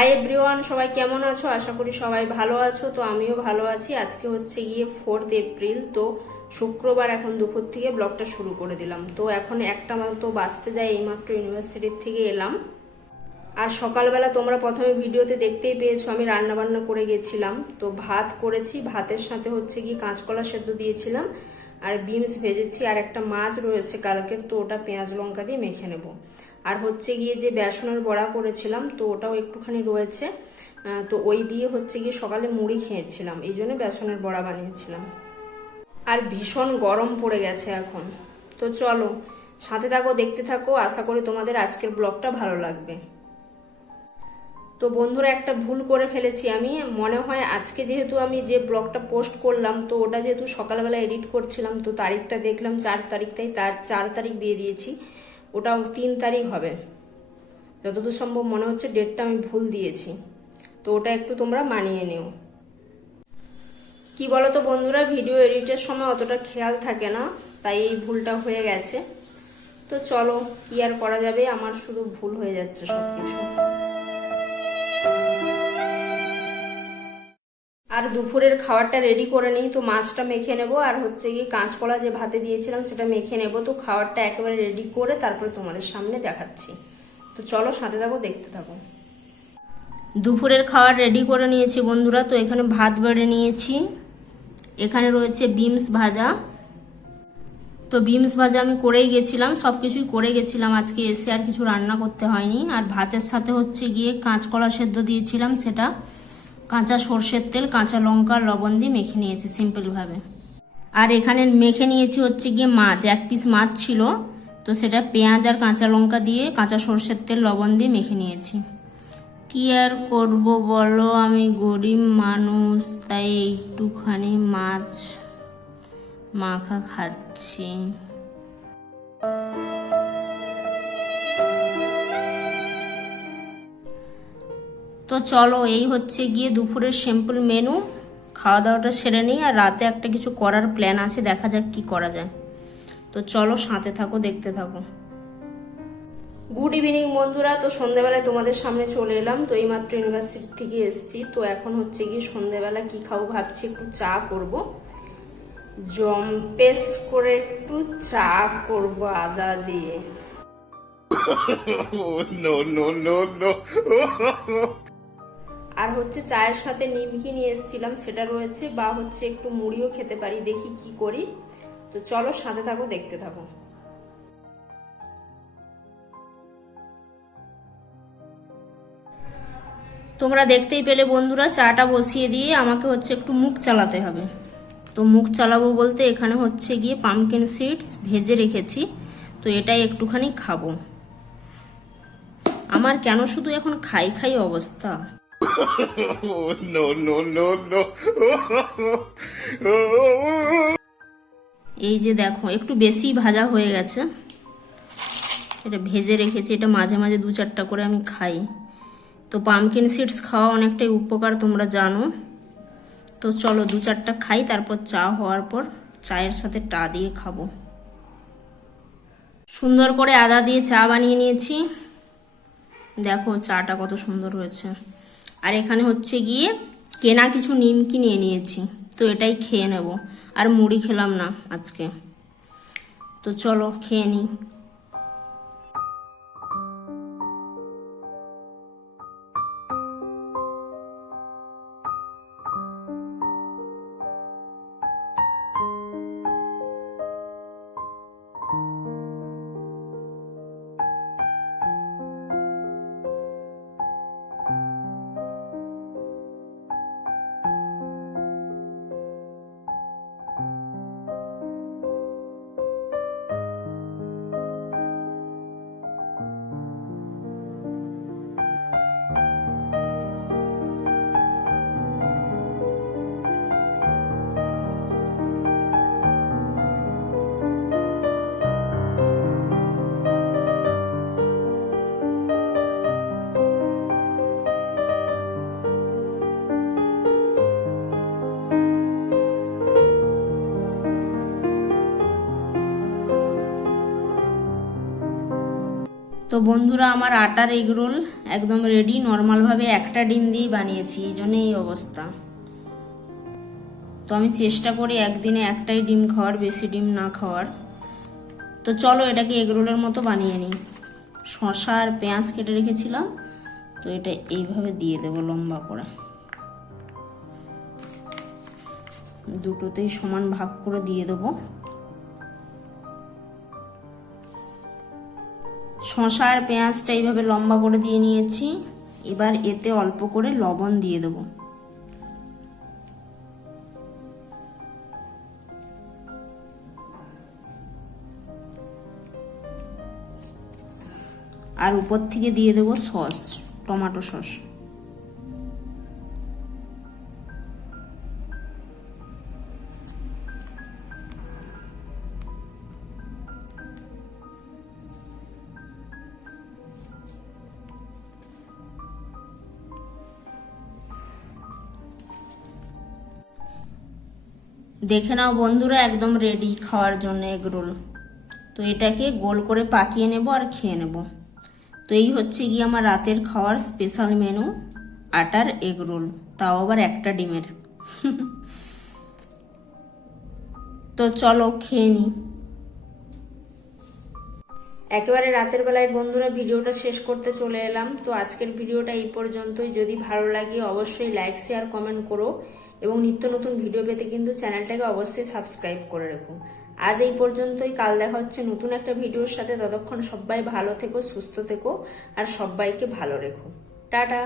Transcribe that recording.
Hi everyone সবাই কেমন আছো? আশা করি সবাই ভালো আছো। তো আমিও ভালো আছি। আজকে হচ্ছে গিয়ে ফোর্থ এপ্রিল তো শুক্রবার এখন দুপুর থেকে ব্লগটা শুরু করে দিলাম। তো এখন একটা মতো বাঁচতে যায়, এইমাত্র ইউনিভার্সিটির থেকে এলাম। আর সকালবেলা তোমরা প্রথমে ভিডিওতে দেখতেই পেয়েছ, আমি রান্না বান্না করে গেছিলাম। তো ভাত করেছি, ভাতের সাথে হচ্ছে গিয়ে কাঁচকলা সেদ্ধ দিয়েছিলাম। আর বিনস ভেজেছি, আর একটা মাছ রয়েছে কালকের তো ওটা পেঁয়াজ লঙ্কা দিয়ে মেখে নেব। আর হচ্ছে গিয়ে যে বেসনের বড়া করেছিলাম, তো ওটাও একটুখানি রয়েছে তো ওই দিয়ে হচ্ছে গিয়ে সকালে মুড়ি খেয়েছিলাম, এই জন্য বেসনের বড়া বানিয়েছিলাম। আর ভীষণ গরম পড়ে গেছে এখন। তো চলো, সাথে থাকো, দেখতে থাকো, আশা করি তোমাদের আজকের ব্লগটা ভালো লাগবে। তো বন্ধুরা, একটা ভুল করে ফেলেছি আমি। মনে হয় আজকে যেহেতু আমি যে ব্লগটা পোস্ট করলাম, তো ওটা যেহেতু সকালবেলা এডিট করছিলাম, তো তারিখটা দেখলাম চার তারিখ, তাই তার চার তারিখ দিয়ে দিয়েছি। ওটা তিন তারিখ হবে। যতদূর সম্ভব মনে হচ্ছে ডেটটা আমি ভুল দিয়েছি। তো ওটা একটু তোমরা মানিয়ে নিও। কি বলতো বন্ধুরা, ভিডিও এডিটের সময় অতটা খেয়াল থাকে না, তাই এই ভুলটা হয়ে গেছে। তো চলো, কি আর করা যাবে? আমার শুধু ভুল হয়ে যাচ্ছে সব কিছু আর দুপুরের খাবারটা রেডি করে নিই, তো মাছটা মেখে নেব। আর হচ্ছে গিয়ে কাঁচকলা যে ভাতে দিয়েছিলাম, সেটা মেখে নেব। তো খাবারটা একেবারে রেডি করে তারপরে তোমাদের সামনে দেখাচ্ছি। তো চলো সাথে থাকো, দেখতে থাকো। দুপুরের খাবার রেডি করে নিয়েছি বন্ধুরা। তো এখানে ভাত বেড়ে নিয়েছি। এখানে রয়েছে বিমস ভাজা। তো বিমস ভাজা আমি করেই গেছিলাম সব কিছুই করে গেছিলাম। আজকে এসে আর কিছু রান্না করতে হয়নি। আর ভাতের সাথে হচ্ছে গিয়ে কাঁচকলা সেদ্ধ দিয়েছিলাম সেটা। কাঁচা সর্ষের তেল, কাঁচা লঙ্কা লবণ দিয়ে মেখে নিয়েছি সিম্পলভাবে। আর এখানে মেখে নিয়েছি হচ্ছে গিয়ে মাছ, এক পিস মাছ ছিল। তো সেটা পেঁয়াজ আর কাঁচা লঙ্কা দিয়ে, কাঁচা সর্ষের তেল, লবণ দিয়ে মেখে নিয়েছি। কি আর করব বলো? আমি গরিব মানুষ, তাই একটুখানি মাছ মাখা খাচ্ছি। তো চলো, এই হচ্ছে গিয়ে দুপুরের সিম্পল মেনু খাওয়া দাওয়াটা সেরে নিই, আর রাতে একটা কিছু করার প্ল্যান আছে, দেখা যাক কি করা যায়। তো চলো, সাথে থাকো, দেখতে থাকো। গুড ইভিনিং বন্ধুরা। তো সন্ধেবেলায় তোমাদের সামনে চলে এলাম। তো এইমাত্র ইউনিভার্সিটি থেকে এসেছি। তো এখন হচ্ছে গিয়ে সন্ধেবেলা কি খাব ভাবছি, একটু চা করব। জম্পেস করে একটু চা করব আদা দিয়ে। Oh. আর হচ্ছে চায়ের সাথে নিমকি নিয়ে এসেছিলাম সেটা রয়েছে বা হচ্ছে একটু মুড়িও খেতে পারি দেখি কি করি। তো চলো সাথে থাকো দেখতে থাকো। তোমরা দেখতেই পেলে বন্ধুরা চাটা বসিয়ে দিয়ে আমাকে হচ্ছে একটু মুখ চালাতে হবে। তো মুখ চালাবো বলতে এখানে হচ্ছে গিয়ে পামকিন সিডস ভেজে রেখেছি। তো এটাই একটুখানি খাব। আমার কেন শুধু এখন খাই খাই অবস্থা. এই যে দেখো, একটু বেশি ভাজা হয়ে গেছে। এটা ভেজে রেখেছি, এটা মাঝে মাঝে দু চারটা করে আমি খাই। তো পামকিন সিডস খাওয়া অনেকটাই উপকার, তোমরা জানো। তো চলো দু চারটা খাই, তারপর চা হওয়ার পর চায়ের সাথে টা দিয়ে খাব। সুন্দর করে আদা দিয়ে চা বানিয়ে নিয়েছি। দেখো চাটা কত সুন্দর হয়েছে। আর এখানে হচ্ছে গিয়ে কেনা কিছু নিমকি নিয়ে নিয়েছি, তো এটাই খেয়ে নেব। আর মুড়ি খেলাম না আজকে। তো চলো খেয়ে নিই। তো বন্ধুরা, আমার আটার এগ রোল একদম রেডি নর্মালভাবে একটা ডিম দিয়েই বানিয়েছি, এই জন্য এই অবস্থা। তো আমি চেষ্টা করি একদিনে একটাই ডিম খাওয়ার, বেশি ডিম না খাওয়ার। তো চলো, এটাকে এগ রোলের মতো বানিয়ে নিই। শশা আর পেঁয়াজ কেটে রেখেছিলাম, তো এটা এইভাবে দিয়ে দেবো লম্বা করে। দুটোতেই সমান ভাগ করে দিয়ে দেবো। শশা আর পেঁয়াজটা এইভাবে লম্বা করে দিয়ে নিয়েছি। এবার এতে অল্প করে লবণ দিয়ে দেব। আর উপর থেকে দিয়ে দেবো সস, টমাটো সস। দেখে নাও বন্ধুরা, একদম রেডি খাওয়ার জন্য এগ রোল তো এটাকে গোল করে পাকিয়ে নেব আর খেয়ে নেব। তো এই হচ্ছে গিয়ে আমার রাতের খাওয়ার স্পেশাল মেনু আটার এগ রোল তাও আবার একটা ডিমের। তো চলো খেয়ে নিই একেবারে রাতের বেলায় বন্ধুরা ভিডিওটা শেষ করতে চলে এলাম। তো আজকের ভিডিওটা এই পর্যন্তই। যদি ভালো লাগে অবশ্যই লাইক শেয়ার কমেন্ট করো। এবং নিত্য নতুন ভিডিও পেতে কিন্তু চ্যানেলটাকে অবশ্যই সাবস্ক্রাইব করে রেখো আজ এই পর্যন্তই, কাল দেখা হচ্ছে নতুন একটা ভিডিওর সাথে। ততক্ষণ সবাই ভালো থেকো, সুস্থ থেকো, আর সবাইকে ভালো রেখো। টাটা!